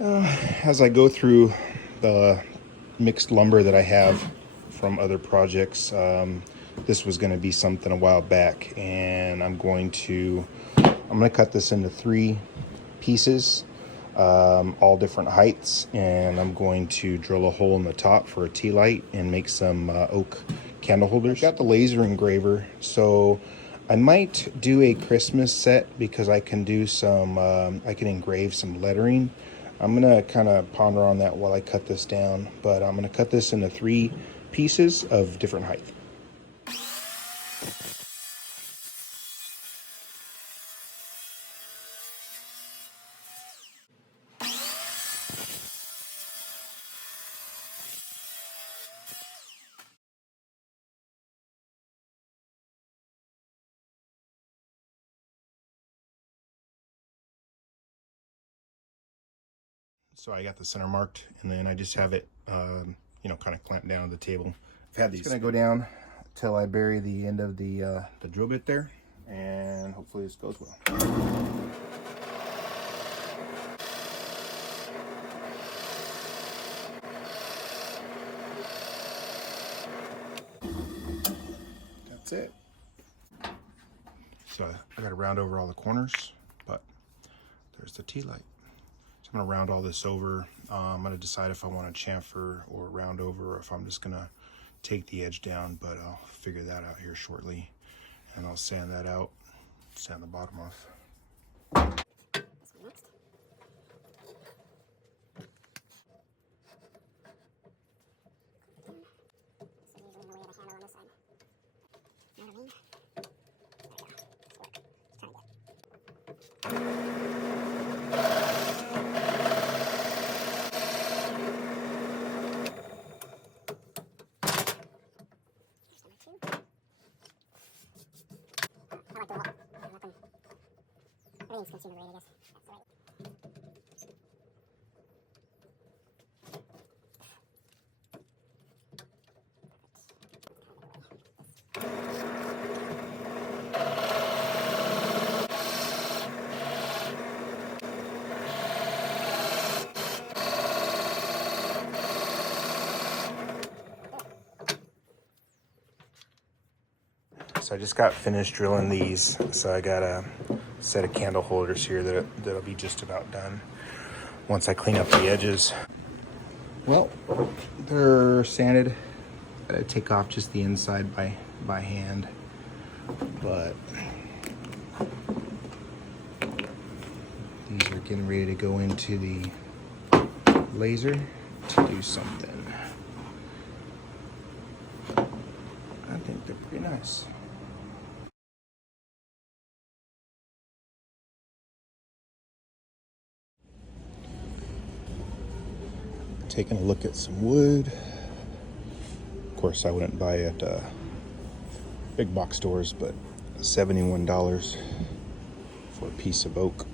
As I go through the mixed lumber that I have from other projects, this was going to be something a while back, and I'm going to cut this into 3 pieces, all different heights, and I'm going to drill a hole in the top for a tea light and make some oak candle holders. Got the laser engraver, so I might do a Christmas set because I can do some, I can engrave some lettering. I'm gonna kind of ponder on that while I cut this down, but I'm gonna cut this into 3 pieces of different height. So I got the center marked, and then I just have it, kind of clamped down to the table. I've had these. It's gonna go down till I bury the end of the drill bit there, and hopefully this goes well. That's it. So I got to round over all the corners, but there's the tea light. So I'm gonna round all this over. I'm gonna decide if I want to chamfer or round over, or if I'm just gonna take the edge down, but I'll figure that out here shortly. And I'll sand that out, sand the bottom off. Everything's consumer grade, I guess. That's right. So I just got finished drilling these. So I got a set of candle holders here that'll be just about done once I clean up the edges. Well, they're sanded. I take off just the inside by hand, but these are getting ready to go into the laser to do something. I think they're pretty nice. Taking a look at some wood. Of course, I wouldn't buy at big box stores, but $71 for a piece of oak.